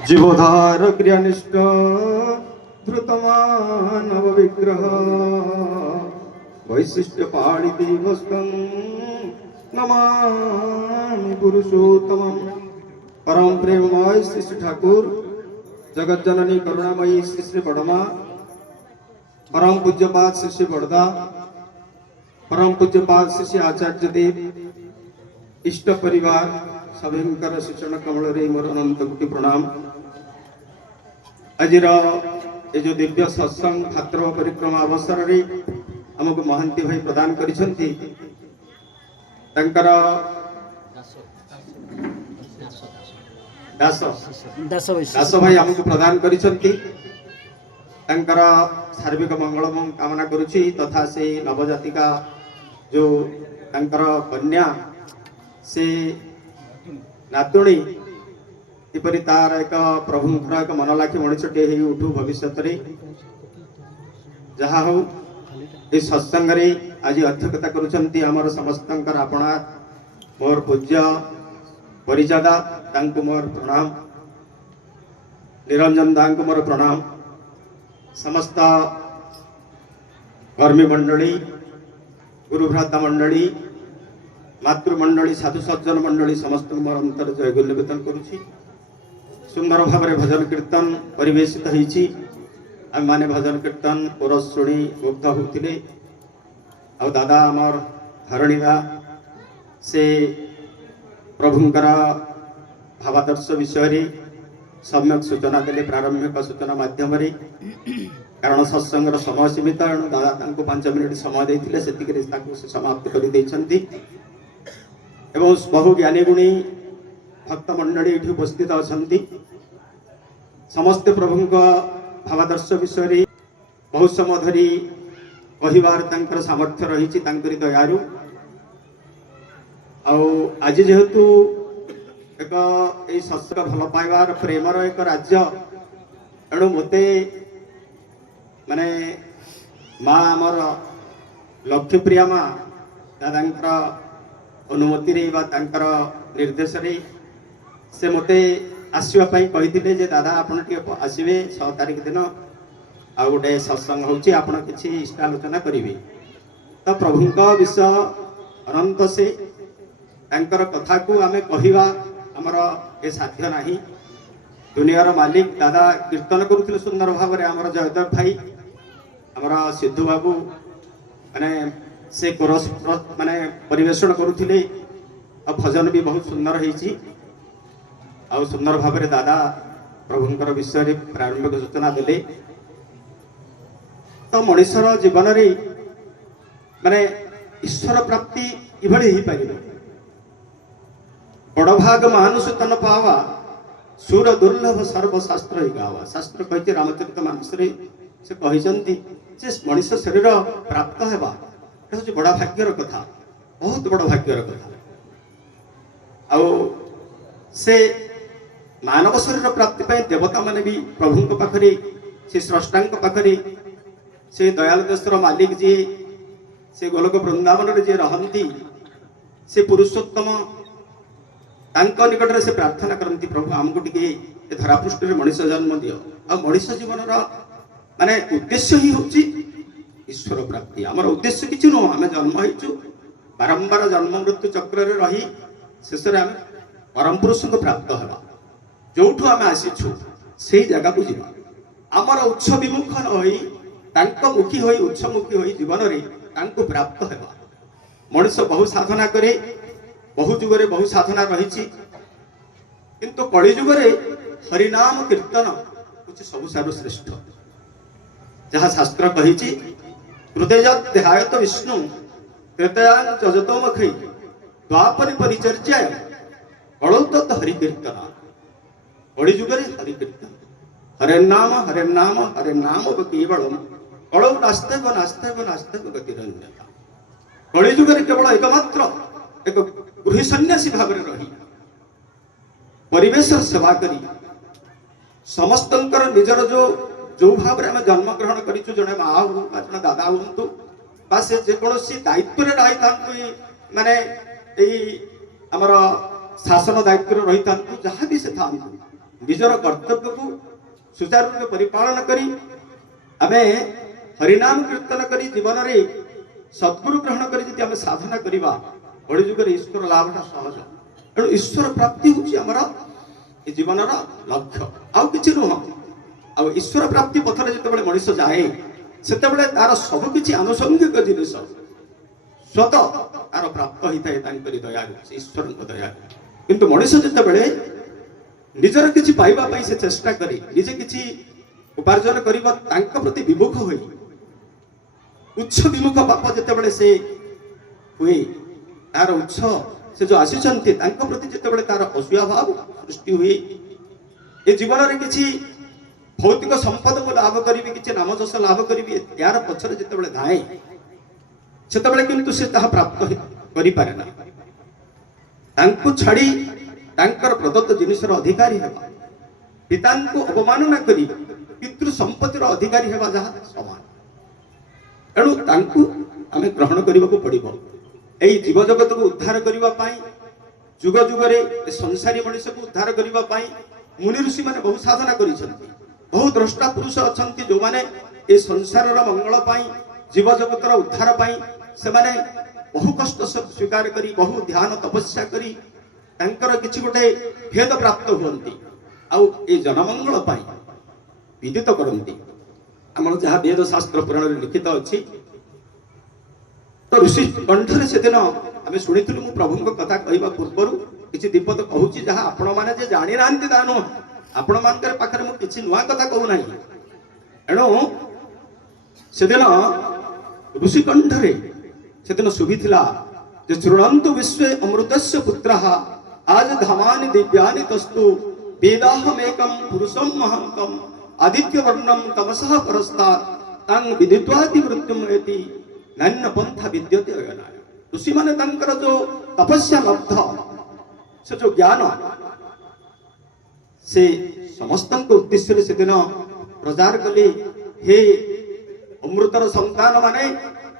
जीवधार क्रियानिष्ठ धृतमानव विग्रह वैशिष्ट्य पाणिति वस्तम नमामि पुरुषोत्तमं परम प्रेममय श्री श्री ठाकुर जगत जननी करुणामयी श्री श्री बड़मा परम पूज्यपाद श्री श्री बड़दा परम पूज्यपाद श्री श्री आचार्य देव इष्ट परिवार सभींकर शिक्षण कमल रे मोर अनंत कोटि प्रणाम। आज ये जो दिव्य सत्संग भाद्रव परिक्रमा अवसर रे हमको महांती भाई प्रदान करिसंती दास भाई हमको प्रदान करिसंती सार्विक मंगल कामना करुछि तथा से नवजातिका जो कन्या से नातुणी किपरि तार एक प्रभुंकर एक मनलाखी मनुष्यटे हो उठू भविष्य जहा हो इस सत्संग रे आज अध्यक्षता करुछंती हमर समस्तंकर आपणा मोर पूज्य परिजादा तांको मोर प्रणाम निरंजन दांको मोर प्रणाम समस्त कर्मी मंडली गुरुभ्राता मंडली मातृमंडली साधु सज्जन मंडली समस्त मोर अंतर जय निवेदन करुछि। सुंदर भाव में भजन कीर्तन परिवेशित होइछि आम माने भजन कीर्तन कोरस शुणी मुग्ध होते आ दादा आमर धरणीदा से प्रभुंकर भावादर्श विषय सम्यक सूचना देले प्रारंभिक सूचना माध्यम कारण सत्संगर समय सीमित एणु दादा 5 मिनिट समय देते से समाप्त कर एवं बहु ज्ञानी गुणी भक्त मंडली ये उपस्थित अच्छा समस्ते प्रभु भावादर्श विषय बहुत समय धरी कहबार सामर्थ्य रही दयारु आज जेहेतु एक सत्संग भल पाइबार प्रेमर एक राज्य एणु मते माने माँ आमर लक्ष्मीप्रिया माँ दादा अनुमति रे निर्देश रे से मते आसवाई कही जे दादा आपड़ आसवे 6 तारिख दिन आ गोटे सत्संग होची आपण किसी इष्टालोचना करेंगे तो प्रभु विषय अनंत से कथा को आम कहवा आमर ए साध्य नहीं दुनियार मालिक दादा कीर्तन करुले सुंदर भाव में आमर जयदेव भाई आमर सिद्धू बाबू माने से कोरस माने परिवेषण करुले भजन भी बहुत सुंदर होइछि आ सुंदर भाव में दादा प्रभुंकर विषय प्रारंभिक सूचना देले तो मनुष्यर जीवन रे माने ईश्वर प्राप्ति इभଳି ही पारिबो बड़ भाग मानुष तन पावा सुर दुर्लभ सर्वशास्त्र ही गावा शास्त्र कहिते रामचरित मानस रे से कहिसंती जे मनुष्य शरीर प्राप्त हेबा हूँ बड़ा भाग्यर कथा बहुत बड़ भाग्यर कथा आउ से मानव शरीर प्राप्ति पाई देवता माने भी प्रभु पाखरे से स्रष्टा पाखरे से दयाल देशर मालिक जी से गोलक वृंदावन जी रहती से पुरुषोत्तम तांको निकट से प्रार्थना करती प्रभु आमको टिके धरापृष्ठ में मनुष्य जन्म दियो आ मनुष्य जीवन माने उद्देश्य ही होची ईश्वर प्राप्ति आमर उद्देश्य किसी नुह आम जन्म हो बारंबार जन्म मृत्यु चक्र में रही शेष में आम परम पुरुष को प्राप्त होगा जो आम आसीचु से जगह को जीवा आमर उच्च विमुख न मुखी हो उच्चमुखी हो जीवन में प्राप्त होगा मनुष्य बहु साधना करे बहु जुगरे बहु साधना रही किंतु कलि जुगरे हरिनाम कीर्तन हूँ सबुठार श्रेष्ठ जहाँ शास्त्र कही हृदयध्यायत विष्णु कृतयां चजतो मखै द्वापरि परिचर्या कलौत हरिकीर्तन कलि जुगरे हरिकीर्तन हरे नाम केवलम कलौ नास्तेव नास्तेव नास्तेव गतिरन्यथा कलि जुगरे केवल एकमात्र एक गृह सन्यासी भाव में रही परिवेश सेवा करी समस्तंकर निजर जो भाव में आम जन्म ग्रहण करूँ जड़े माँ हूँ जड़े दादा हूँ बा से जेकोसी दायित्व रही था माने आमर शासन दायित्व रही था जहाँ भी से था निजर कर्तव्य को सुचारू रूपे परिपालन करी आमे हरिनाम कीर्तन करी जीवन रे सद्गुरु ग्रहण करी जदि आमे साधना करिबा बड़ी जुगर ईश्वर लाभटा सहज तेणु ईश्वर प्राप्ति होची हमर ए जीवनर लक्ष्य आउ किछि नुह आ ईश्वर प्राप्ति पथरे जेतेबेले मनुष्य जाए सेतेबेले तार सब किछि आनुषंगिक जिनिस स्वत तार प्राप्त होता है दया ईश्वर दया किंतु मनुष्य जेतेबेले निजर किछि पाइबा पई से चेष्टा करी निजे किछि उपार्जन करिबा तांका प्रति विमुख होई उच्च विमुख बाप जेतेबेले से हुए तार उच्च से जो आसीचंती तांका प्रति जेतेबेले तार असूया भाव सृष्टि हुए ए जीवन रे किछि भौतिक संपद को लाभ करी किछि नाम जस लाभ करी यार पछरे जेतेबेले धाए सेतेबेले किंतु से ताहा प्राप्त करि पारे ना तांको छाड़ी तांकर प्रदत्त जिनिसर अधिकारी हेबा पिता को अवमानना करी पितृ संपत्तिर अधिकारी हेबा जहा समान एणु तांको आमे ग्रहण करबा को पड़िबो एई जीव जगत को उद्धार करबा पाई जुग जुगरे संसारी मनुष्य को उद्धार करबा पाई मुनि ऋषि माने बहु साधना करिसंती बहु द्रष्टा पुरुष अछंती जो माने ए संसारर मंगल पाई जीव जगतर उद्धार पाई से माने बहु कष्ट स्वीकार करी बहु ध्यान तपस्या करी तांकर किछि गोटे भेद प्राप्त हुअंती आउ ए जनमंगल पाई विदित करंती हमर जहा वेद शास्त्र पुराण रे लिखित अछि तो ऋषि कंठरे से दिन आमे सुनिथिलु मु प्रभुଙ୍କ कथा कहबा पूर्वरु किछि दीपद कहूची जहा आपण माने जे जानि रांती दानो आपण मानकर पाखरे मु किछि नुवा कथा कहू नाही एणो से दिन ऋषि कंठरे से दिन सुभिथिला जे श्रुणन्तु विश्वे अमृतस्य पुत्रः आज धमानि दिव्यानि तस्तु वेदाहमेकं पुरुषं महंतम आदित्य वर्णम तमसः परस्ता तंग विदित्वाति मृत्युम एति नन्न पंथा विद्यते अयनाय ऋषि माने तंकर जो तपस्या लब्ध से जो ज्ञान से समस्त उद्देश्य से दिन प्रचार कले हे अमृतर संतान माने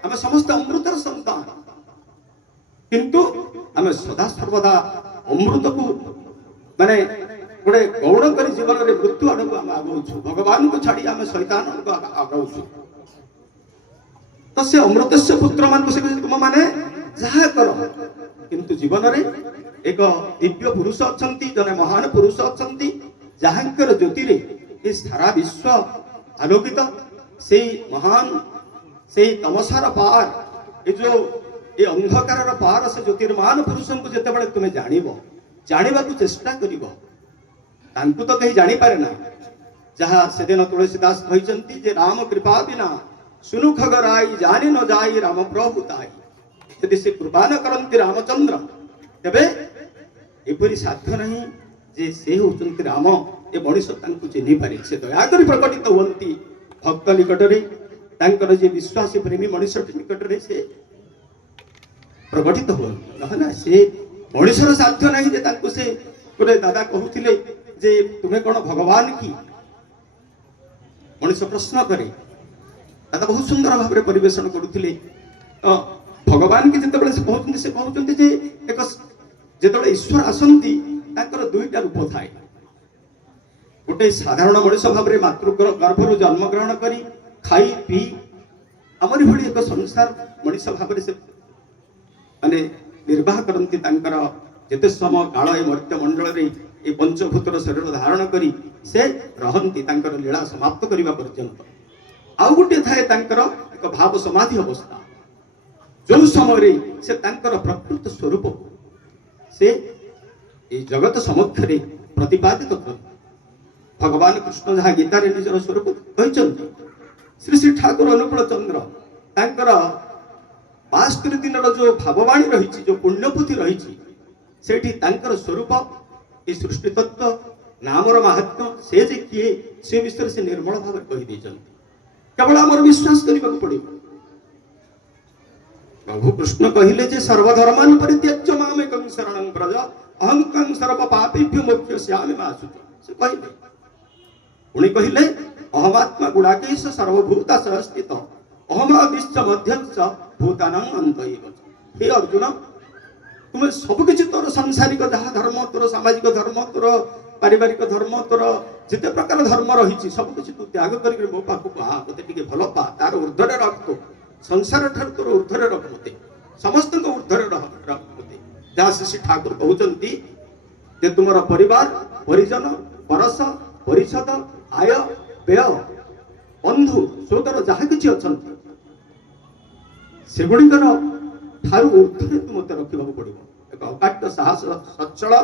आमे समस्त अमृतर संतान किंतु आमे सदा सर्वदा अमृत को माने गोटे गौण कर जीवन में मृत्यु आड़ को आगौछु भगवान को छाड़ी आमे शैतान को आगौछु तो से अमृत पुत्र मान तुम माने जहा कर किंतु जीवन रे एक दिव्य पुरुष अछंती जने महान पुरुष अछंती जहांकर ज्योति रे ए सारा विश्व आलोकित से महान से तमसार पार ए जो ए अंधकार पार से ज्योतिर्मान पुरुष को जिते तुम्हें जाना चेष्टा कर तो कहीं जानी पारे ना जहाँ से दिन तुलसीदास कहते जे राम कृपा बिना सुनु खगराई जानी न जाई राम प्रभु ताई यदि से कृपा न करती रामचंद्र तेबे एपरी साध्य नहीं जे से होचंती राम ए मनुष्य तांको चिन्हि पारे से दया करी प्रकटित हुअंती भक्त निकटरे तांकर जे विश्वासी प्रेमी मनुष्य निकटरे से प्रकटित हुअंती से मनुष्यर साध्य नहीं जे तांको से गोटे दादा कहूथिले जे तुम्हें कौन भगवान की मनुष्य प्रश्न करे दादा बहुत सुंदर भाव में परिवेशन करुले तो भगवान की जिते से कहते जे एक जिते ईश्वर आसती दुईटा रूप थाए गोटे साधारण मनुष्य भाव में मातृ गर्भर जन्म ग्रहण करी खाई पी आमरी भली एक संसार मनुष्य भाव से माने निर्वाह करती जिते समय काल ए मर्त्य मंडल रे ए पंचभूतर शरीर धारण करी से रहंती तांकर लीला समाप्त करिबा पर्यंत आउ गोटे थाए तांकर एक भाव समाधि अवस्था जो समय रे से तांकर प्रकृत स्वरूप से ए जगत समक्ष रे प्रतिपादित कर भगवान कृष्ण जहाँ गीता रे निजर स्वरूप कहिसंती श्री श्री ठाकुर अनुकूल चंद्र तांकर 72 दिन जो भाववाणी रही जो पुण्यपुथि रही सेठी तांकर स्वरूप ए सृष्टि तत्व नामर महात्म्य से जे किए से विषय से निर्मल भाव कहि देछंती केवल आमर विश्वास करबा पड़े प्रभु कृष्ण कहिले जे सर्वधर्मान परित्यज्य मामेकं शरणं व्रज अहं त्वं सर्व पापेभ्यो मोक्ष्यस्यामि मा शुचि से कहिले उनी कहिले अहमात्मा गुणाकेश सर्वभूता स्थित अहमादिश्च मध्यश्च भूतानां अन्तएव हे अर्जुन तुम्हें सबकि तोर सांसारिक जहाँ धर्म तोर सामाजिक धर्म तोर पारिवारिक धर्म तोर जिते प्रकार धर्म रही सब किसी तू त्याग कर मो पाखक आ मत टे भल पा तार ऊर्धरे रख तो संसार ठार तोर ऊर्धरे रख मत समस्त ऊर्धरे रख मत जहाँ श्री ठाकुर कहते जे तुम परिवार परिजन परस परिषद आय व्यय बंधु सोदर जहाँ किसी अच्छा सेगुड़िकर ठारू ऊर्धरे तू मत रखा पड़ो एक अकाट्य साहस सचल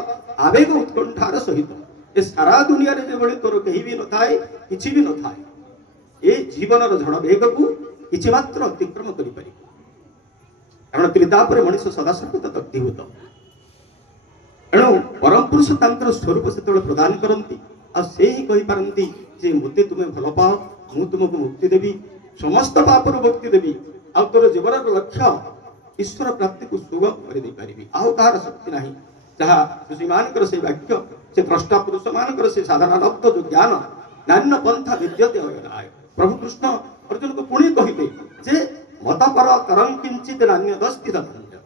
आवेग उत्कंठार सहित ए सारा दुनिया रे जो तोर कहीं भी न थाए किसी भी न थाए ए जीवन झड़ वेग को किछि मात्र अतिक्रम करि पारि कारण त्रिताप रे मनुष्य सदा सर्वदा दग्धीभूत एणु परम पुरुष तांकर स्वरूप से प्रदान करती आ से ही कहि पारंती जे मते तुमे भल पाओ मु तुमको मुक्ति देवी समस्त पापर मुक्ति देवी आ तोर जीवन लक्ष्य ईश्वर प्राप्ति को सुगम कर दे पारिबी आउ तार शक्ति नाही जहा ऋषि मानकर से वाक्य से द्रष्टा पुरुष मानकर से साधारण लब्ध जो ज्ञान नान्य पंथा विद्यते अयनाय प्रभु कृष्ण अर्जुन को पुणी कहिते जे मत पर तरंग किंचित नान्य दस्ति धनंजय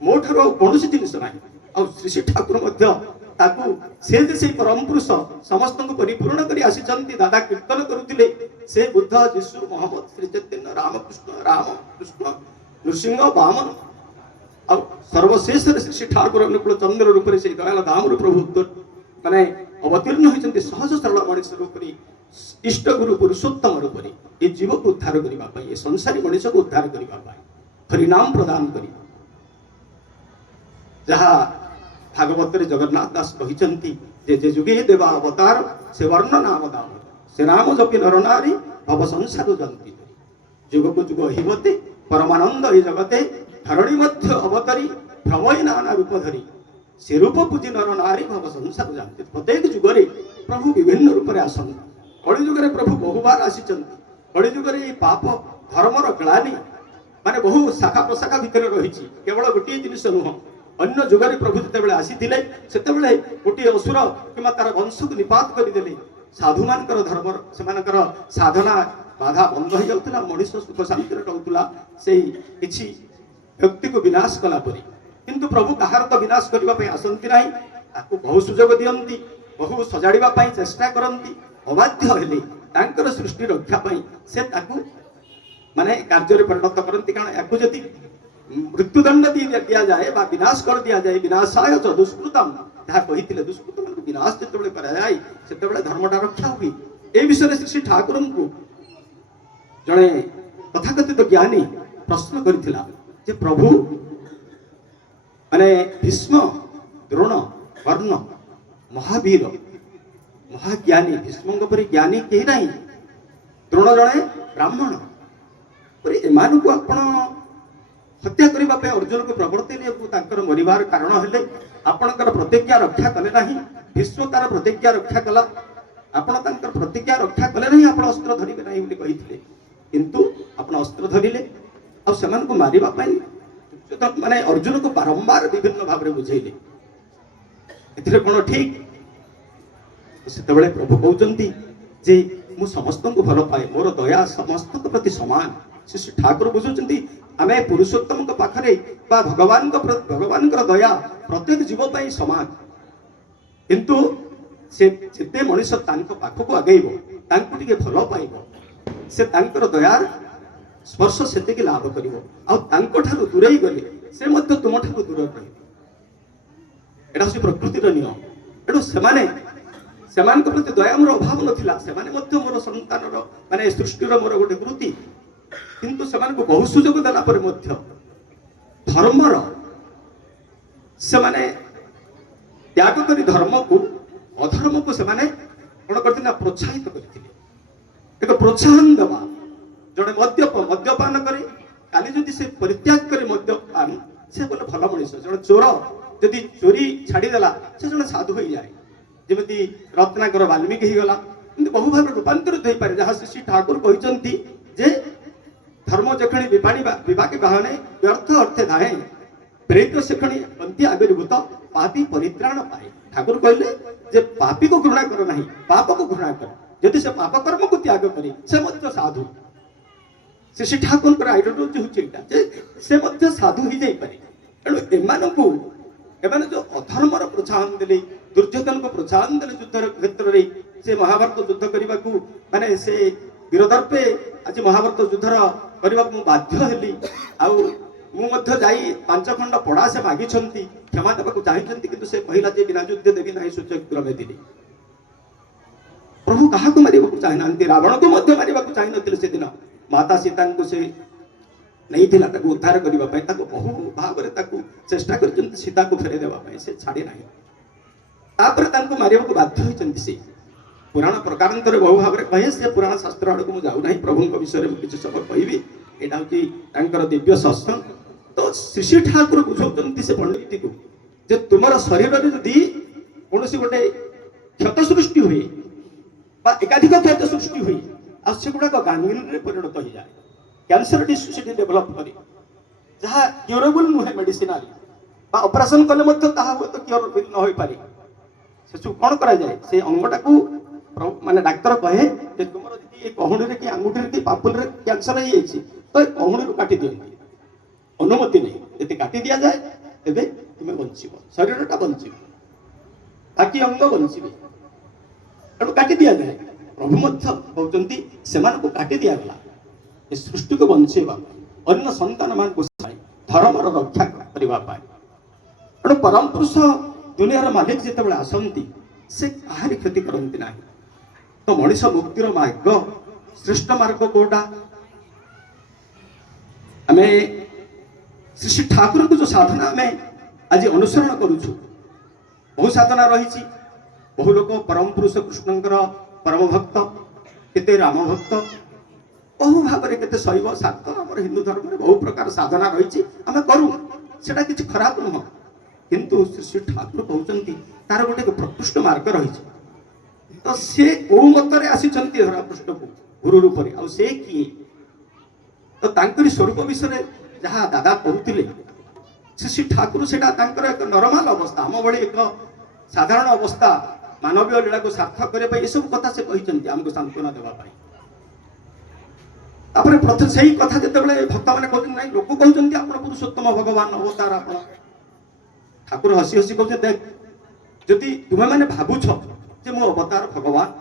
मोठरो कोनोसी जिनिस नाही आ श्री ठाकुर मध्य ताकू से जे से परम पुरुष समस्त को परिपूर्ण करी आसीचंती दादा कीर्तन करुतिले से बुद्ध जिसु मोहम्मद श्री चैतन्य राम कृष्ण नृसिंह वामन और सर्वशेष श्री ठाकुर अनुकूल चंद्र रूप से दयाल दाम प्रभु माने अवतीर्ण होती सहज सरल मनुष्य रूप इष्ट गुरु पुरुषोत्तम रूप ये जीव को उद्धार करने ये संसारी मनुष्य को उद्धार करने हरिनाम प्रदान कर जहाँ भागवत जगन्नाथ दास कहते जे जुगे देवा अवतार से वर्ण नाम दाम से राम जपि नर नारी भव संसार जानती जुग को जुग हिमते परमानंद ये जगते धरणी मध्य अवतरी भ्रमय नाना रूप धरी से रूप पूजी नर नारी भव संसार जानते प्रत्येक जुगरे प्रभु विभिन्न रूप आसन कलि जुगरे प्रभु बहुबार आसीचंती कलि जुगरे पाप धर्मर ग्लानि माने बहु शाखा प्रशाखा भितर रही केवल गोटे जिनिस नुह अन्य जुगरे प्रभु जितेबाला आसीथिले सेतेबाला गोटे असुर किंवा तार वंश को निपात करदेले साधु मानकर धर्म सेमानकर साधना बाधा बंद हो जाता मनुष्य सुख शांति रोला से किसी व्यक्ति को विनाश कला परी किंतु प्रभु कहार तो विनाश करने आसती ना ताकू बहु सुजोग दियंती बहु सजाड़ा चेष्टा करती अबाध्य हेले सृष्टि रक्षापी से माने कार्य परिणत करती कारण या जदि मृत्युदंड दि जाए विनाश कर दि जाए विनाशाय च दुष्कृतम जहाँ कही दुष्कृत मान विनाश जो कराए से धर्मटा रक्षा हुए ए विषय श्री ठाकुर को जड़े तथाकथित ज्ञानी प्रश्न करथिला जे प्रभु माने भीष्म द्रोण कर्ण महावीर महाज्ञानी भीष्म परी ज्ञानी कहीं नहीं द्रोण जड़े ब्राह्मण पर एमान को आपण हत्या करने अर्जुन को प्रवर्तन मरिबार कारण हेले आपणकर प्रतिज्ञा रक्षा कले नहीं भीष्म तार प्रतिज्ञा रक्षा कला आपण प्रतिज्ञा रक्षा कले नहीं आप अस्त्र धरिबे नहीं बोली कहिथिले किंतु आपण अस्त्र धरिले आ सेमान को मारिबा पई माने अर्जुन को बारंबार विभिन्न भाव में बुझेले एथिरे कोन ठीक सेतेबेले प्रभु कहउचंती जे मु समस्त को भल पाए मोर दया समस्त प्रति समान श्री ठाकुर बुझुचंती आमे पुरुषोत्तम को पाखरे बा भगवान को दया प्रत्येक जीव पाई समान किंतु से जेते मनुष्य तांको पाखको आगेइबो तांको टिके भल पाइबो से तांकर दयार स्पर्श सेते के लाभ करिवो आ तांको ठारू दूरेई गले से मध्य तुम ठारू दूर रहिबो एटा से प्रकृतिर नियम एडो सेमान प्रति दया मोर अभाव नथिला सेमाने मध्य मोर संतानर माने सृष्टिर मोर गोटे कृति किंतु सेमान को बहु सुजोग देला पर मध्य धर्मर सेमाने त्याग करी धर्म को अधर्म को सेमाने कोन करथिना प्रोत्साहित करथिले एक प्रोत्साहन देवा जड़े मद्यपान करे काली जदि से परित्याग करे मद्यपान से बोले भल मनुष्य जड़े चोर जदि चोरी छाड़ीदेला से जड़े साधु हो जाए जमी रत्नाकर वाल्मीकि गला बहु भाव रूपांतरित हो पारे जहाँ श्री ठाकुर कहते जे धर्म जखणी विपाके बाहने व्यर्थ अर्थे धाए प्रेत सेखणी अंत्य आविर्भूत पापी परित्राण पाए ठाकुर कहले जे पापी को घृणा कर नहीं पाप को घृणा कर यदि से पाप कर्म को त्याग करे से मध्य साधु श्री ठाकुर आइडियोलॉजी होचे से मध्य साधु ही जाई पारे एणु एमानकु एमाने जो अधर्मर प्रोत्साहन देले दुर्योधन को प्रोत्साहन देले युद्ध क्षेत्र रे से महाभारत युद्ध करने को माने से वीरदर्पे आज महाभारत युद्धर करने को बाध्य हेली आउ मु मध्य जाई 5 खंड पड़ा से मागी क्षमा देवा चाहती कि से कहला जे बिना युद्ध देवी ना सूचक दिली प्रभु क्या मारे चाहे ना रावण को मारे चाहे से दिन माता सीता को से नहीं थिला ताको उद्धार करबा पय ताको बहु भाव रे ताको चेष्टा करचंती सीता को फेरे देबा पय से छाड़ी नाही तापर ताको मारिबा को बाध्य होचंती से पुराण प्रकारांतर बहु भाव रे कहे से पुराण शास्त्र आड़ को मु जाउ नाही प्रभु को विषय रे किछ सब कहबी एटा होची तांकर दिव्य सत्संग तो श्री श्री ठाकुर बुझौचंती से पंडित को जे तुमर शरीर रे यदि कोनोसी गोटे क्षत सृष्टि हुई बा एकाधिक क्षत सृष्टि हुई आ से गुडा को गांग्रीन रे परिणत हो जाए कैंसर डिसीज डेभलप करे जहाँ क्यूरेबल नुहे मेडिसिनाल बा ऑपरेशन कले मध्य ताहा हो तो क्यूरेबल न होई पारे से कौन करा जाए से अंगटा को माने डाक्टर कहे जे तुमर जदी ए कहुणी रे कि अंगूठी रे कि पापुल रे कैंसर हो जाई तो ए कहुणी रो काटी दियंती अनुमति नहीं यदि काटी दिया जाए तेबे तुमे बंचिबो शरीरटा बंचिबो बाकी अंग बंचिबे एटो काटी दिया जाए प्रभु मध्य कहउचंती सेमान को काटी दिया गला सृष्टि को बंचेबा अन्य संतान मान को धर्म रक्षा करने तेणु परम पुरुष दुनियार मालिक जिते आसती से कहारी क्षति करती ना तो मनीष मुक्तिर मार्ग श्रेष्ठ मार्ग कोटा आम श्री श्री ठाकुर को जो साधना आम आज अनुसरण करुचु बहु साधना रही बहु लोक परम पुरुष कृष्णंकर परम भक्त केते राम भक्त बहु भाव में केते शैव शाक्त आम हिंदू धर्म में बहु प्रकार साधना रही आम करूँ सेटा किसी खराब नुह किंतु श्री श्री ठाकुर कहते तार गोटे प्रकृष्ट मार्ग रही तो सी कौ मतरे आसी धरापृष्ठ को गुरु रूप से किए तो तांकरी स्वरूप विषय जहाँ दादा कहते श्री श्री ठाकुर से एक नॉर्मल अवस्था आम भाई एक साधारण अवस्था मानवीय लीला को सार्थक करने ये सब कथा से कहते आमको सांत्वना देवाई तापर प्रथम से ही कथा जिते भक्त मैंने कहते ना लोक कहते आप पुरुषोत्तम भगवान अवतार आप ठाकुर हसी हसी कहते देख जदि तुम्हें मैंने भावुछ जे मो अवतार भगवान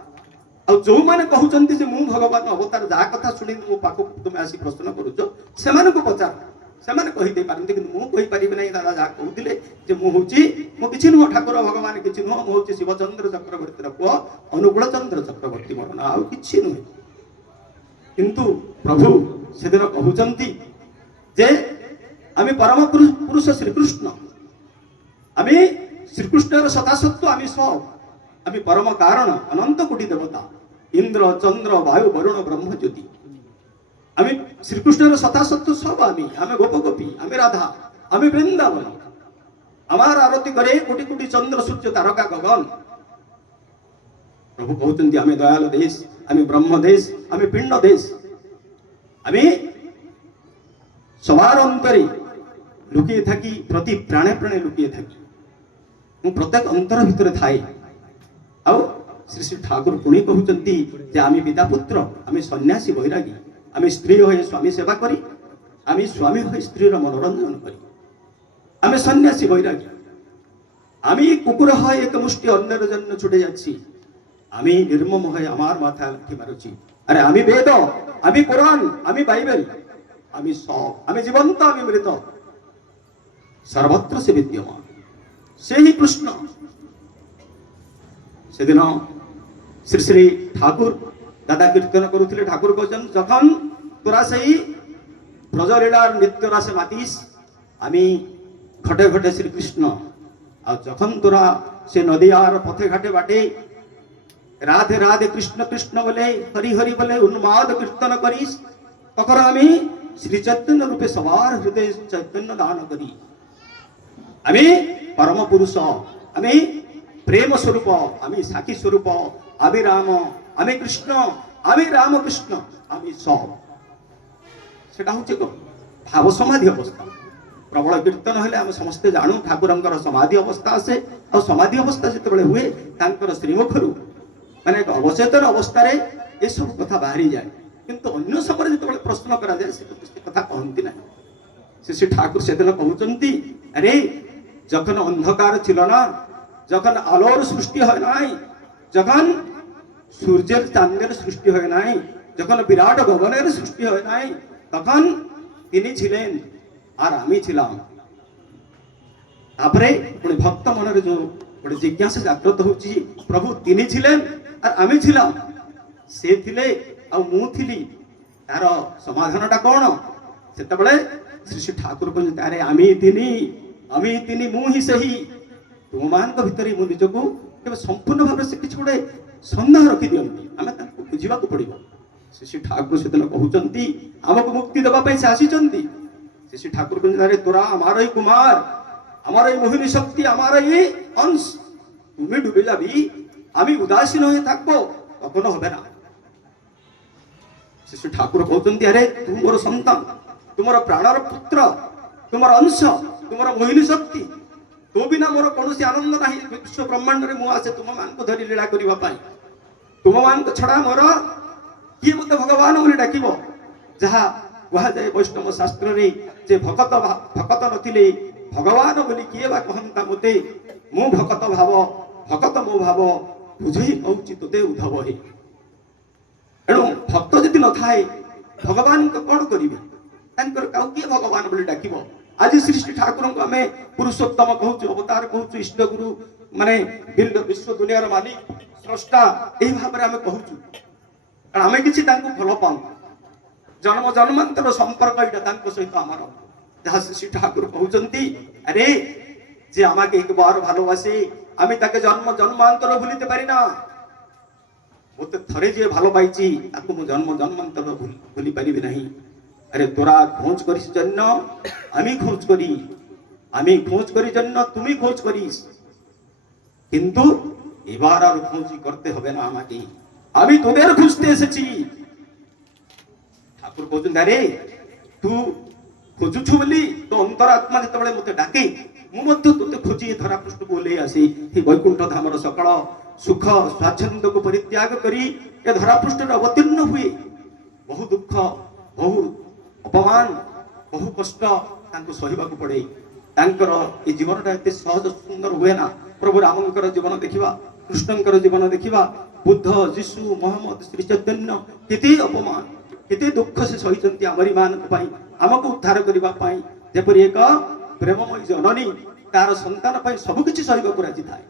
आ जो मैंने कहते मु भगवान अवतार जहाँ कथा शुणी मो पाखक तुम आसी प्रश्न करुच से पचार से कहीदे पारती कि मुझे कहीपरि ना दादा जहाँ कहते जे मु किसी नुह ठाकुर भगवान किसी नुह मुझे शिवचंद्र चक्रवर्ती पुआ अनुकूल चंद्र चक्रवर्ती मोर ना आउ कि नुहे किंतु प्रभु से दिन कहते जे आम परम पुरुष श्रीकृष्ण आम श्रीकृष्ण सदासत्व आम सब आम परम कारण अनंत कोटि देवता इंद्र चंद्र वायु वरुण ब्रह्म ज्योति आम श्रीकृष्ण सदासत्व सब आम गोप गोपी आम राधा आम वृंदावन आमार आरती करे कोटि कोटि चंद्र सूर्य तारका गगन प्रभु कहते आम दयाल देश आम ब्रह्म देश आम पिंड देश आम सवार अंतरे लुकिए थकी प्रति प्राणे प्राणे लुकिए थकी प्रत्येक अंतर भितर थाए आ श्री श्री ठाकुर पुणी कहते आम पिता पुत्र आम सन्यासी बैरागी आम स्त्री हो स्वामी सेवा करी आम स्वामी हो स्त्री मनोरंजन करी आम सन्यासी बैरागी आम कुकुर हो एक मुष्टि अन्य जन्म छुटे जाच्छी आम निर्मम है आमार माथा लाठी मारुची अरे आम वेद आम कुरान आम बाइबल आम सब आम जीवंत आम मृत सर्वत्र से विद्यमान से ही कृष्ण से दिन श्री श्री ठाकुर दादा कीर्तन करुले ठाकुर कहते जखन तोरा से ब्रजलीलार नृत्य रासे मातीस आमी घटे घटे श्रीकृष्ण आ जखन तोरा से नदियार पथे घाटे बाटे राधे राधे कृष्ण कृष्ण बोले हरि हरि बोले उन्माद कीर्तन करीस तखर आमी श्री चैतन्य रूपे सवार हृदय चैतन्य दान करी आमी परम पुरुष आमी प्रेम स्वरूप आमी साखी स्वरूप आमी राम आमी कृष्ण आमी राम कृष्ण आमी सब सेटा होचे को भाव समाधि अवस्था प्रबल कीर्तन हेले आम समस्ते जानू ठाकुरंकर समाधि अवस्था आसे और समाधि अवस्था जिते हुए तांकर श्रीमुखरू माने एक अवचेतन अवस्था रे ये सब कथा बाहरी जाए किंतु अन्य समय जिते प्रश्न करा जाए से कथा कहती ना श्री ठाकुर से दिन कहते अरे जखन अंधकार थिल ना যখন আলোর সৃষ্টি হয় নাই, যখন সূর্যের চাঁদের সৃষ্টি হয় নাই, যখন বিরাট গগনের সৃষ্টি হয় নাই, তখন তিনি ছিলেন আর আমি ছিলাম। তারপরে পুଣି ভক্ত মନରେ ଯୋଉ ଗୋଟେ ଜିଜ୍ଞାସା ଜାଗ୍ରତ ହଉଛି, ପ୍ରଭୁ ତିନି ছিলেন আর আমি ছিলাম, ସେ ଥିଲେ ଆଉ ମୁଁ ଥିଲି, ତାର ସମାଧାନଟା କ'ଣ? ସେତେବେଳେ ଶ୍ରୀ ଶ୍ରୀ ଠାକୁର କହିଛନ୍ତି, ଆରେ ଆମେ ତିନି ମୁଁ ହିଁ ସେହି। ତୁମମାନଙ୍କ ଭିତରେ ମୁଁ ନିଜକୁ କେବେ ସମ୍ପୂର୍ଣ୍ଣ ଭାବରେ ସେ କିଛି ଗୋଟେ ସନ୍ଦେହ ରଖିଦିଅନ୍ତି, ଆମେ ତାଙ୍କୁ ବୁଝିବାକୁ ପଡ଼ିବ। ଶ୍ରୀ ଶ୍ରୀ ଠାକୁର ସେଦିନ କହୁଛନ୍ତି ଆମକୁ ମୁକ୍ତି ଦେବା ପାଇଁ ସେ ଆସିଛନ୍ତି। ଶ୍ରୀ ଶ୍ରୀ ଠାକୁର କହିଛନ୍ତି, আরে তোরা আমারই কুমার, আমার এই মোহিনী শক্তি, আমার এই অংশ, তুমি ডুবে যাবি, আমি উদাসীন হয়ে থাকবো, কখনো হবে না। শ্রী ঠাকুর কହୁଛନ୍ତି, আরে তু মোর সন্তান, তোমার প্রাণর পুত্র, তোমার অংশ, তোমার মোহিনী শক্তি, তো বিনা মোর কৌশি আনন্দ নাই। বিশ্ব ব্রহ্মাণ্ডরে মু আসে তুম মানকু ধরি লীলা করিবা পাই, তুম ମାନଙ୍କ ଛଡା ମୋର କିଏ ମତେ ଭଗବାନ ବୋଲି ଡାକିବ? ଯାହା କୁହାଯାଏ ବୈଷ୍ଣବ ଶାସ୍ତ୍ରରେ ଯେ ଭକତ ନଥିଲେ ଭଗବାନ ବୋଲି କିଏ ବା କହନ୍ତା ମୋତେ? ମୁଁ ଭକତ ଭାବ, ଭକତ ମୋ ଭାବ, ବୁଝେଇ କହୁଛି ତୋତେ ଉଦ୍ଧବ ହେ। ଏଣୁ ଭକ୍ତ ଯଦି ନଥାଏ ଭଗବାନ କ'ଣ କରିବେ? ତାଙ୍କର କାଉ କିଏ ଭଗବାନ ବୋଲି ଡାକିବ? ଆଜି ଶ୍ରୀ ଶ୍ରୀ ଠାକୁରଙ୍କୁ ଆମେ ପୁରୁଷୋତ୍ତମ କହୁଛୁ, ଅବତାର କହୁଛୁ, ଇଷ୍ଟଗୁରୁ, ମାନେ ବିଶ୍ୱ ଦୁନିଆର ମାଲିକ, ସ୍ରଷ୍ଟା, ଏହି ଭାବରେ ଆମେ କହୁଛୁ। କାରଣ ଆମେ କିଛି ତାଙ୍କୁ ଭଲ ପାଉ, ଜନ୍ମ ଜନ୍ମାନ୍ତର ସମ୍ପର୍କ ଏଇଟା ତାଙ୍କ ସହିତ ଆମର। ଯାହା ଶ୍ରୀ ଶ୍ରୀ ଠାକୁର କହୁଛନ୍ତି, আরে যে আমাকে একবার ভালোবাসে আমি তাকে জন্ম জন্মান্তর ভুলিতে পারি না। মতে থরে যে ভালো পাইছি তাকে মু জন্ম জন্মান্তর ভুলি পারিবি ନାହିଁ। আরে তোরা খোঁজ করিস জন্য আমি খোঁজ করি, আমি খোঁজ করি জন্য তুমি খোঁজ করিস, কিন্তু এবার আর খোঁজ করতে হবে না আমাকে, আমি তোদের খুঁজতে এসেছি। ঠাকুর কହୁଛନ୍ତି, আরে তু খোঁজুছু বলি তো অন্তরাত্মা যেତେବେଳେ মতে ডাকে ମୁଁ ମଧ୍ୟ ତୋତେ ଖୋଜି ଧରା ପୃଷ୍ଠକୁ ଓହ୍ଲେଇ ଆସି ଏ ବୈକୁଣ୍ଠ ଧାମର ସକଳ ସୁଖ ସ୍ୱାଚ୍ଛନ୍ଦ୍ୟକୁ ପରିତ୍ୟାଗ କରି ଏ ଧରା ପୃଷ୍ଠରେ ଅବତୀର୍ଣ୍ଣ ହୁଏ। ବହୁ ଦୁଃଖ, ବହୁ ଅପମାନ, ବହୁ କଷ୍ଟ ତାଙ୍କୁ ସହିବାକୁ ପଡେ। ତାଙ୍କର ଏ ଜୀବନଟା ଏତେ ସହଜ ସୁନ୍ଦର ହୁଏ ନା। ପ୍ରଭୁ ରାମଙ୍କର ଜୀବନ ଦେଖିବା, କୃଷ୍ଣଙ୍କର ଜୀବନ ଦେଖିବା, ବୁଦ୍ଧ, ଯୀଶୁ, ମହମ୍ମଦ, ଶ୍ରୀ ଚୈତନ୍ୟ, କେତେ ଅପମାନ, କେତେ ଦୁଃଖ ସେ ସହିଛନ୍ତି ଆମରି ମାନଙ୍କ ପାଇଁ, ଆମକୁ ଉଦ୍ଧାର କରିବା ପାଇଁ। ଯେପରି ଏକ ପ୍ରେମମୟୀ ଜନନୀ ତାର ସନ୍ତାନ ପାଇଁ ସବୁ କିଛି ସହିବାକୁ ରାଜି ଥାଏ।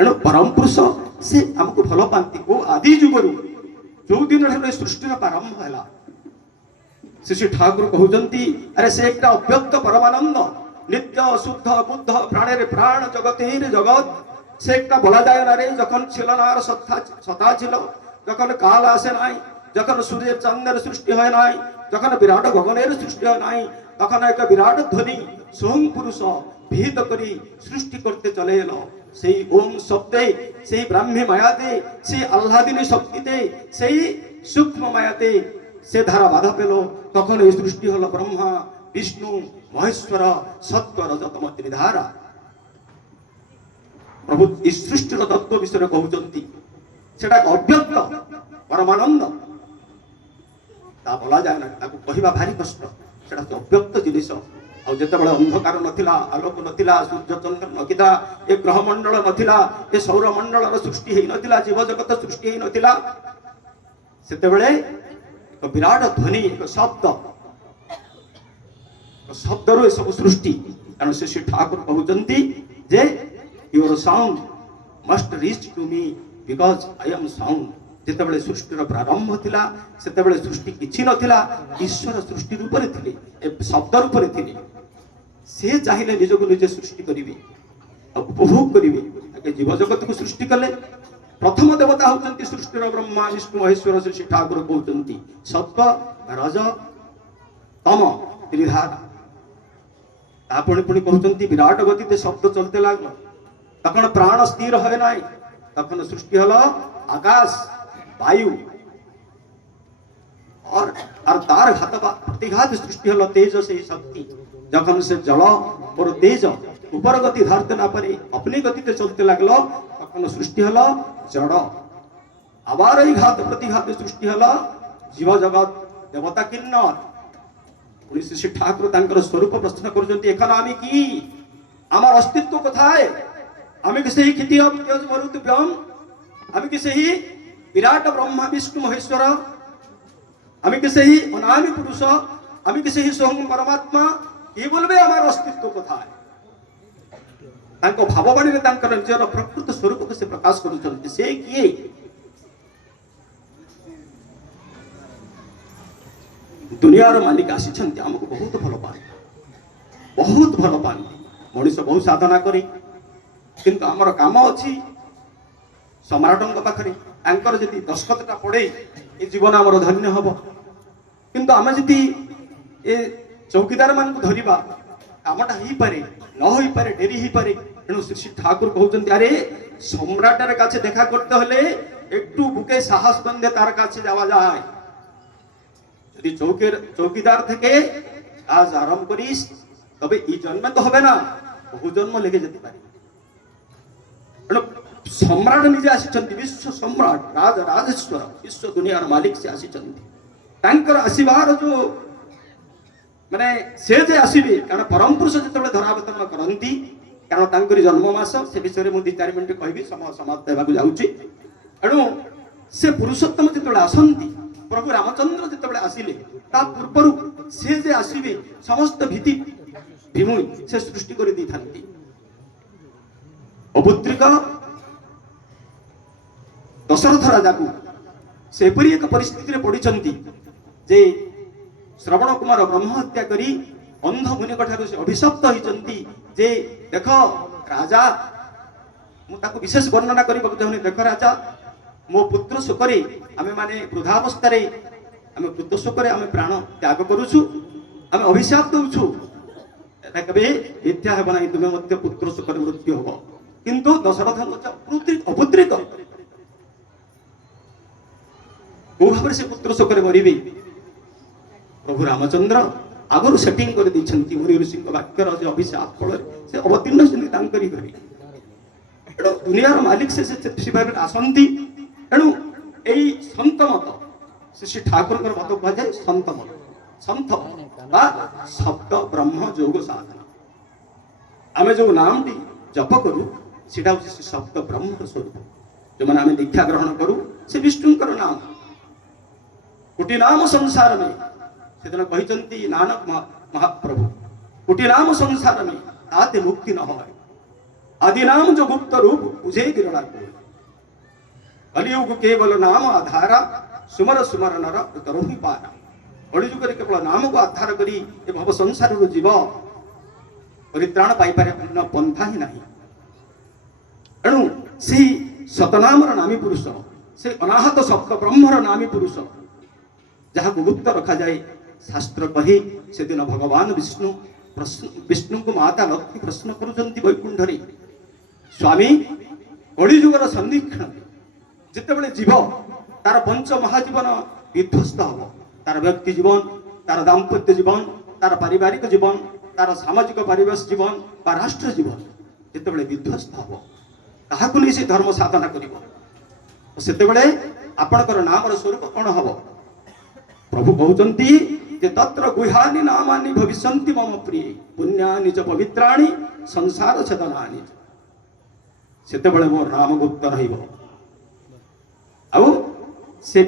ଏଣୁ ପରମ ପୁରୁଷ ସେ ଆମକୁ ଭଲ ପାଆନ୍ତି। ଓ ଆଦି ଯୁଗରୁ ଯୋଉ ଦିନଠାରୁ ଏ ସୃଷ୍ଟିର ପ୍ରାରମ୍ଭ ହେଲା, ଶ୍ରୀ ଶ୍ରୀ ଠାକୁର କହୁଛନ୍ତି, ଆରେ ସେ একটা অব্যক্ত পরমানন্দ, নিত্য শুদ্ধ বুদ্ধ, প্রাণের প্রাণ, জগতের জগৎ। সে একটা বলা যায় না রে, যখন ছিল না আর সত্তা ছিল, যখন কাল আসে নাই, যখন সূর্যের চন্দ্রের সৃষ্টি হয় নাই, যখন বিরাট গগনের সৃষ্টি হয় নাই, তখন এক বিরাট ধ্বনি স্বয়ং পুরুষ বিহিত করি সৃষ্টি করতে চলে এলো। সেই ওম শব্দে, সেই ব্রাহ্মী মায়াতে, সেই আহ্লাদিনী শক্তিতে, সেই সূক্ষ্ম মায়াতে সে ধারা বাধা পেল। তখন এই সৃষ্টি হলো ব্রহ্মা, বিষ্ণু, মহেশ্বর, সত্য, রজতম ত্রিধারা। প্রভু এই সৃষ্টির তত্ত্ব বিষয়ে কହୁଛନ୍ତି, সেটা অব্যক্ত পরমানন্দ, তা বলা যায় না, তাকে কহিবা ভারি কষ্ট। সেটা অব্যক্ত জিনিস। ଆଉ ଯେତେବେଳେ ଅନ୍ଧକାର ନଥିଲା, ଆଲୋକ ନଥିଲା, ସୂର୍ଯ୍ୟ ଚନ୍ଦ୍ର ନଥିଲା, ଏ ଗ୍ରହମଣ୍ଡଳ ନଥିଲା, ଏ ସୌରମଣ୍ଡଳର ସୃଷ୍ଟି ହେଇନଥିଲା, ଜୀବଜଗତ ସୃଷ୍ଟି ହେଇନଥିଲା, ସେତେବେଳେ ଏକ ବିରାଟ ଧ୍ୱନି, ଏକ ଶବ୍ଦରୁ ଏସବୁ ସୃଷ୍ଟି। କାରଣ ସେ ଶ୍ରୀ ଠାକୁର କହୁଛନ୍ତି ଯେ your sound must reach to me because I am sound. ଯେତେବେଳେ ସୃଷ୍ଟିର ପ୍ରାରମ୍ଭ ଥିଲା ସେତେବେଳେ ସୃଷ୍ଟି କିଛି ନଥିଲା, ଈଶ୍ୱର ସୃଷ୍ଟି ରୂପରେ ଥିଲେ, ଏ ଶବ୍ଦ ରୂପରେ ଥିଲେ। ସେ ଚାହିଁଲେ ନିଜକୁ ନିଜେ ସୃଷ୍ଟି କରିବେ ଆଉ ଉପଭୋଗ କରିବେ। ଆଗେ ଜୀବଜଗତକୁ ସୃଷ୍ଟି କଲେ। ପ୍ରଥମ ଦେବତା ହେଉଛନ୍ତି ସୃଷ୍ଟିର ବ୍ରହ୍ମା, ବିଷ୍ଣୁ, ମହେଶ୍ୱର। ଶ୍ରୀ ଠାକୁର କହୁଛନ୍ତି ସତ୍ଵ, ରଜ, ତମ ତ୍ରିଧାରା। ତାପରେ ପୁଣି କହୁଛନ୍ତି ବିରାଟ ଗତିতে শব্দ চলতে লাগলো, তখন প্রাণ স্থির হয় নাই, তখন সৃষ্টি হলো আকাশ, বায়ু, আর তার প্রতিঘাত সৃষ্টি হলো তেজ, সেই শক্তি। যখন সে জল और तेज ऊपर गति धारते ना पारे अपनी गतिতে চলতে লাগলো, তখন সৃষ্টি হলো জড়। আবার এই ঘাত প্রতিঘাতে সৃষ্টি হলো জীব জগৎ, দেবতা, কিন্নর। শ্রী ঠাকুর তাঙ্কর স্বরূপ প্রশ্ন করছেন, এখন আমি কি? आमार अस्तित्व कथाए आम कि से क्षितीय मरुतव्यम आम कि से विराट ब्रह्मा विष्णु महेश्वर आम कि से अनामी पुरुष आम कि से स्वयं परमात्मा ये बोलबे आमार अस्तित्व कथाए भाववाणी में निजर प्रकृत स्वरूप को से प्रकाश करुछंती से किए दुनियार मालिक आसीछंती हमको बहुत भल पाती मनीष बहुत साधना करी किंतु आमर काम अच्छी सम्राटों पाखे तांकर जदि दस्तखतटा पड़े ये जीवन आमर धन्य हम किंतु आम जदि ए चौकीदार मान धरिबा कामटा हो पारे न हो पारे डेरी हो पारे तेणु श्री ठाकुर कहते अरे सम्राटर काছে देखा करते हले एकटू बुके साहस बंदे तार काছে जावा जाए यदि चौकीदार থেকে কাজ आरम्भ करिस तबे ई जन्म तो होबे ना बहु जन्म लेके जेते पारे तेणु सम्राट निजे आसीचंती विश्व सम्राट राज राजेश्वर विश्व दुनियार मालिक से आसीचंती तांकर आसीबार जो माने से जे आसीबे कारण परम पुरुष जेतेबेले धरावतरण करंती कारण तांकरी जन्म मास से विषय में 2-4 मिनिट कहबी समय समाप्त हेबाकु जाउची एणु से पुरुषोत्तम जेतेबेले आसंती प्रभु रामचंद्र जेतेबेले आसिले ता पूर्वरु से जे आसीबे समस्त भीति भीमुई से सृष्टि कर दी थांती अपुत्रिक दशरथ राजा को से परी एक परिस्थिति रे पड़िचंती जे श्रवण कुमार ब्रह्म हत्या करी अंध मुनिक ठारू से अभिशप्त होइचंती जे देख राजा मु ताको विशेष वर्णना करबा चाहूनी देख राजा मो पुत्र शोकरे आमे माने वृद्धावस्था रे आमे पुत्र शोकरे आमे प्राण त्याग करूछु आमे अभिशाप दउछु कबे मिथ्या हेब नाही तुमे मध्य पुत्र शोकरे मृत्यु होबो किंतु दशरथ अपुत्रिक को भाव से पुत्र शोकरे मरिबे प्रभु रामचंद्र आगुर सेटिंग कर दी मुनि ऋषि वाक्यर जो अभिशाप फल से अवतीर्ण होती तांकरी घरे एणु दुनियार मालिक से आसंती एणु यही सत मत श्री ठाकुर मत कह जाए सत मत सन्थ बा शब्द ब्रह्म जोग साधना आम जो नाम टी जप करूँ सीटा हूँ शब्द ब्रह्म स्वरूप जो मैंने आम दीक्षा ग्रहण करूँ से विष्णुकर नाम कोटि नाम संसार में सेदिन कहते नानक महाप्रभु कोटि नाम संसार में ताते मुक्ति न हो आदि नाम जो गुप्त रूप बुझे गिरड़ा को कलियुग केवल नाम आधारा सुमर सुमर नर उतरो ही पारा कलिजुग केवल नाम को आधार करी भव संसार जीव परित्राण पाइपारे अन्य पंथा ही नहीं एणु से सतनामर नामी पुरुष से अनाहत शब्द ब्रह्मर नामी पुरुष जहाँ को गुप्त रखा जाए शास्त्र कहे से दिन भगवान विष्णु को माता लक्ष्मी प्रश्न करुचंती वैकुंठ रे स्वामी कलिजुगर संदीक्षण जितेबले जीव तार पंच महाजीवन विध्वस्त हम तार व्यक्ति जीवन तार दाम्पत्य जीवन तार पारिवारिक जीवन तार सामाजिक परिवेश जीवन बा राष्ट्र जीवन जितेबले विध्वस्त हम ताहाकु नहीं से धर्म साधना करिवो सेतेबले आपणकर नामर स्वरूप कौन हम प्रभु कहते जे तत्र गुहानि नामानि भविष्यन्ति मम प्रिय पुण्यानि च पवित्राणि संसार छेदनानि सेतेबले मोर नाम गुप्त रहिबो आउ से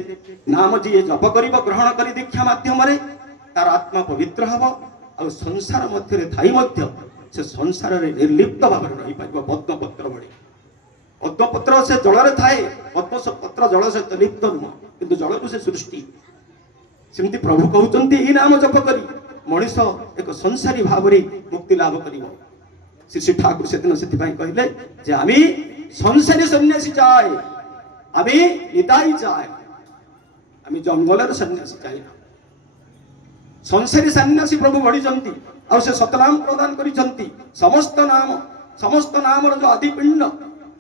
नाम जी जप करिबो ग्रहण करी दीक्षा माध्यम रे तार आत्मा पवित्र हबो आ संसार मध्य रे थाई मध्य से संसार रे निर्लिप्त भाव रे रहि पाइबो पद्म पत्र भଳି पद्म पत्र से जल रे थाए पद्म पत्र जल से लिप्त नुह किंतु जल को से सृष्टि सेमती प्रभु कहते ये नाम जप करी मनीष एक संसारी भाव में मुक्ति लाभ कर श्री ठाकुर से दिन से कहले जे आमी संसारी सन्यासी जाए आमी निताई जाए आमी जंगल सन्यासी जाए संसारी सन्यासी प्रभु बढ़ी आ से सतनाम प्रदान करी समस्त नाम जो आदिपिंड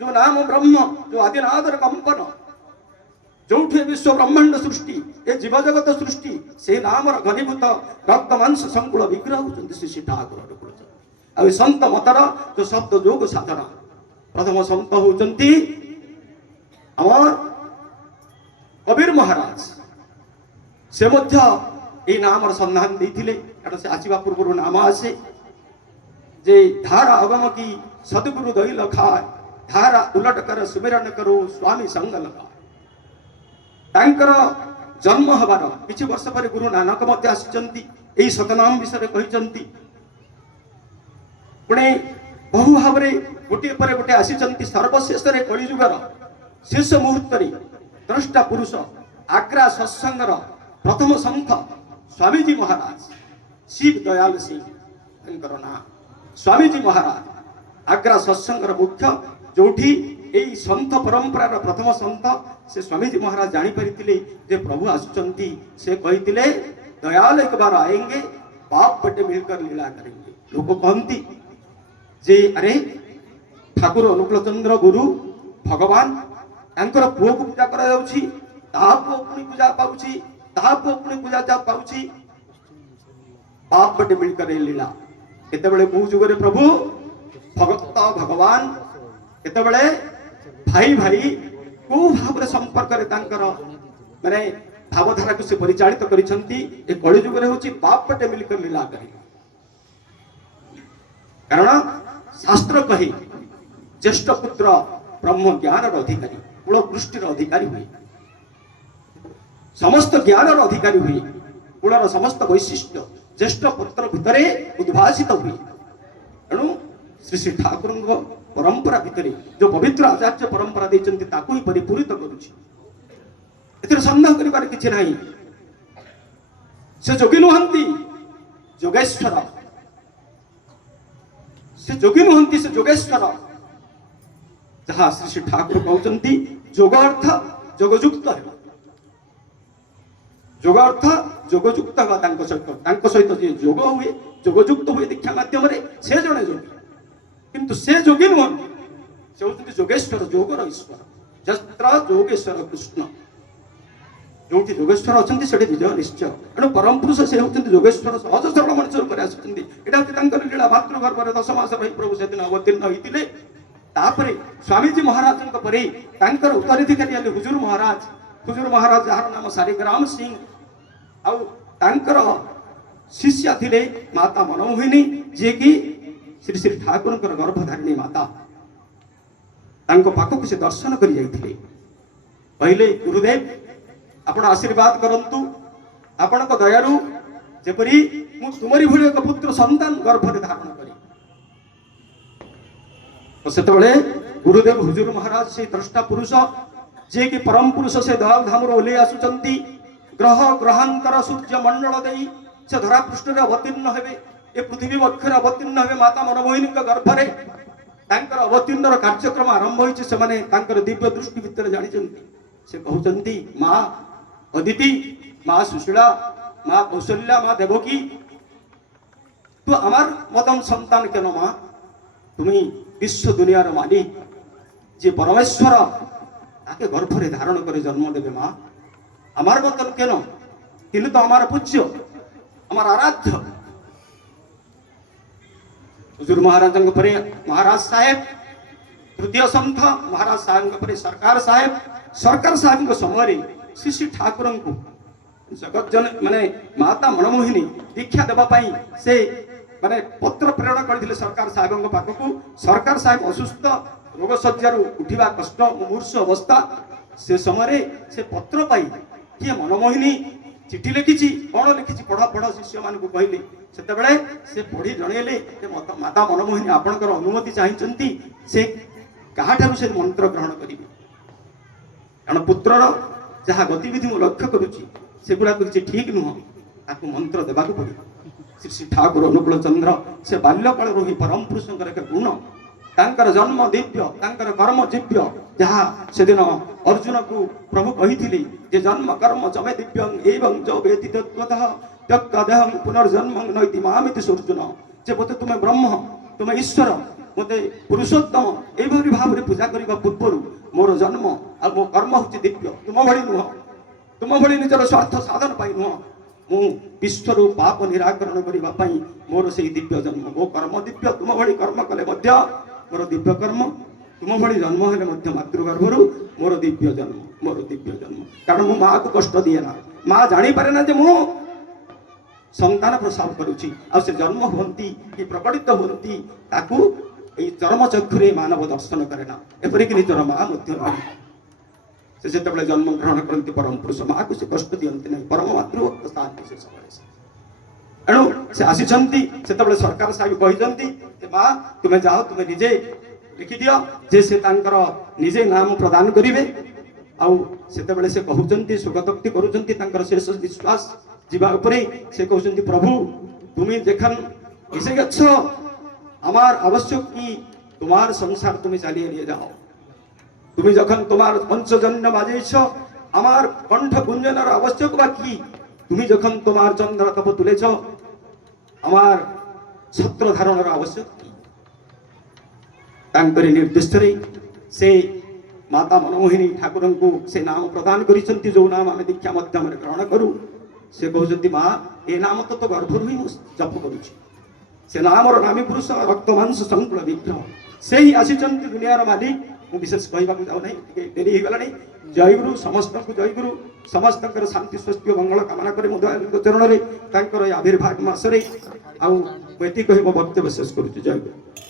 जो नाम ब्रह्म जो आदिनादर कंपन जो विश्व ब्रह्मांड सृष्टि ये जीव जगत सृष्टि से नाम घनीभूत रक्त मांस संकुल विग्रह होती श्री ठाकुर आ सत मतर जो शब्द जोग साधना प्रथम सत होती आमर कबीर महाराज से मध्य ये नाम सन्धान देते कारण से आसवा पूर्व नाम आसे जे धारा अगम की सदगुरु दई लखाए धारा उलट कर सुमिरन करो स्वामी संग लगा तांकर जन्म हबार किछि वर्ष पर गुरु नानक मध्य आसिचंती एई सतनाम विषय कहिचंती पुणे बहु भाव गोटे पर गोटे आसिचंती सर्वशेष कलिजुगर शेष मुहूर्त द्रष्टा पुरुष आग्रा सत्संगर प्रथम संत स्वामीजी महाराज शिव दयाल सिंह ना स्वामीजी महाराज आग्रा सत्संगर मुख्य जोठी एई संत परंपरार प्रथम संत से स्वामीजी महाराज जानी परिथिले जे प्रभु आसुचंती से कहिथिले दयाल एक बार आएंगे बाप बटे मिलकर लीला करेंगे। लोग कहती जे अरे ठाकुर अनुकूल चंद्र गुरु भगवान तांकर पुओ को पूजा करा जाउछि ता पुओ पुनी पूजा पाउछि ता पुओ पुनी पूजा जा पाउछि बाप बटे मिलकर लीला केतेबेले को जुगरे प्रभु भगत भगवान केतेबेले भाई भाई को भाव संपर्क माने भावधारा को से परिचालित करिसंती ए कलि जुगरे होछि बाप बटे मिलकर लीला करी कारण शास्त्र कहे ज्येष्ठ पुत्र ब्रह्म ज्ञान अधिकारी कुल दृष्टि अधिकारी हुए समस्त ज्ञान अधिकारी हुए कुलर समस्त वैशिष्ट्य ज्येष्ठ पुत्र भितरे उद्भासित हुए तेणु श्री श्री ठाकुर परंपरा भितर जो पवित्र आचार्य परंपरा देते ताकू ही परिपूरित करुच्ची एतिर संदेह करिबार किछि नाही से जोगी नुहंती जोगेश्वर से जोगी नुहंती से जोगेश्वर जहाँ श्री श्री ठाकुर कहते जोग अर्थ जोगयुक्त है जोग अर्थ जोगयुक्त सहित जे जोग हुए जोगयुक्त हुए दीक्षा माध्यम से जड़े जोगी किंतु से जोगी नुहन से होती जोगेश्वर जोगर ईश्वर जत्र जोगेश्वर कृष्ण जो जोगेश्वर अच्छा से विजय निश्चय तेणु परम पुरुष से होती जोगेश्वर सहज सरल मनुष्य रूप आसुँच लीला भातृगर्भ 10 मास रही प्रभु से दिन अवतीर्ण होते स्वामीजी महाराज उत्तराधिकारी हेले हुजूर महाराज जार नाम शालिग्राम सिंह आउर शिष्या थिले माता मनमोहिनी जी की श्री श्री ठाकुर गर्भधारिणी माता पाखक से दर्शन कर कहले गुरुदेव आपण आशीर्वाद करंतु आपण दयारू जेपरी मु तुमरी भली एक पुत्र संतान गर्भरे धारण करी तो सेतबेले गुरुदेव हुजूर महाराज से द्रष्टा पुरुष जे कि परम पुरुष से दयाल धाम ओले आसुचंती ग्रह ग्रहांतर सूर्य मंडल देई से धरा पृष्ठ रे अवतीर्ण हेबे ए पृथ्वी वक्षर अवतीर्ण हेबे माता मनमोहिनी गर्भरे तांकर अवतीर्ण कार्यक्रम आरंभ होइছে से तांकर दिव्य दृष्टि भितर जानिचंती से कहउचंती मां अदिति मां सुशीला मां कौशल्या मां देवकी तो आमार मदम संतान केन मां तुम्ही विश्व दुनियार मालिक जे परमेश्वर ताके गर्भरे धारण करे जन्म देवे मां आमार मतन केन तिनि तो आमार पूज्य आमार आराध्य हुजूर महाराज परे महाराज साहेब तृतीय संत महाराज साहेब परे सरकार साहेब समय श्री श्री ठाकुर को जगत जन माने माता मनमोहिनी दीक्षा देवाई से माने पत्र प्रेरण करथिले सरकार साहेब पाखक सरकार साहेब असुस्थ रोग सज्जारू उठिबा कष्ट मुमूर्ष अवस्था से समय से पत्र पाई किए मनमोहिनी चिठी लिखी कौन लिखी पढ़ पढ़ शिष्य मान कहले से पढ़ी जनइले माता मनमोहिनी आपणकर अनुमति चाहती से क्या से मंत्र ग्रहण करेंगे कारण पुत्रर जहाँ गतिविधि मु लक्ष्य करुच्ची सेगुड़ा किसी ठीक नुह ताकू मंत्र देवा पड़े श्री श्री ठाकुर अनुकूल चंद्र से बाल्यकाल ही परम पुरुषंकर एक गुण तांकर जन्म दिव्य तांकर कर्म दिव्य जहाँ से दिन अर्जुन को प्रभु कही जे जन्म कर्म जमे दिव्यं एवं जो वेति तत्त्वतः त्यक्तदेहं पुनर्जन्म नैति मामिति अर्जुन जे बोते तुम्हें ब्रह्म तुम्हें ईश्वर मते पुरुषोत्तम एभली भाव में पूजा करने पूर्व मोर जन्म और मो कर्म हूँ दिव्य तुम भली नुह तुम भली निजर स्वार्थ साधन पाई नुह मु विश्वर पाप निराकरण करने मोर से दिव्य जन्म मो कर्म दिव्य तुम भली कर्म कले मोर दिव्य कर्म तुम भली जन्म हेले मातृगर्भर मोर दिव्य जन्म कारण मो माँ को कष्ट दिए ना माँ जानी पारे ना जे मु संतान प्रसव करुच्ची से जन्म हुंती कि प्रकटित हुंती ताकू चरम चक्षुरे मानव दर्शन करेना एपरिक निजर माँ से जिते जन्म ग्रहण करती परम पुरुष माँ को से कष्ट दिखती ना परम मातृभक्त स्थान से समय एणु से आसीचंती सेतबले सरकार साहेब कहते माँ तुम्हें जाओ तुम्हें निजे लिखि दियो जे से तांकर निजे नाम प्रदान करिवे आउ सेतबले से कहउचंती सुगतोक्ति करूचंती तांकर शेष विश्वास जीवा उपरे से कहउचंती प्रभु तुम्हें जेखन इसे गच्छो हमार आवश्यक की तुम्हार संसार तुम्हें चलिए लिए जाओ तुम्हें जखन तुम्हार पंचजन्य बाजेछ हमार कंठ गुंजनर आवश्यक बा की तुम्हें जखन तुम्हार चंद्र तप तुलेछ हमार छत्र धारणर आवश्यक की तांकरी निर्दिष्ट से माता मनमोहिनी ठाकुर को से नाम प्रदान करिसंती जो नाम आम दीक्षा मध्यम ग्रहण करूँ से कहते माँ ए नाम तो गर्भर ही जप करुच्ची से नाम नामी पुरुष रक्त मांस संकुल विग्रह से ही आसीचंती दुनियार मालिक मु विशेष कहवाक जाऊ नहीं डेरी हो गला जय गुरु समस्त को जय गुरु समस्त शांति स्वास्थ्य मंगल कामना करे चरण में आविर्भाव मसरे आती कह वक्तव्य शेष करुच्ची जय गुरु।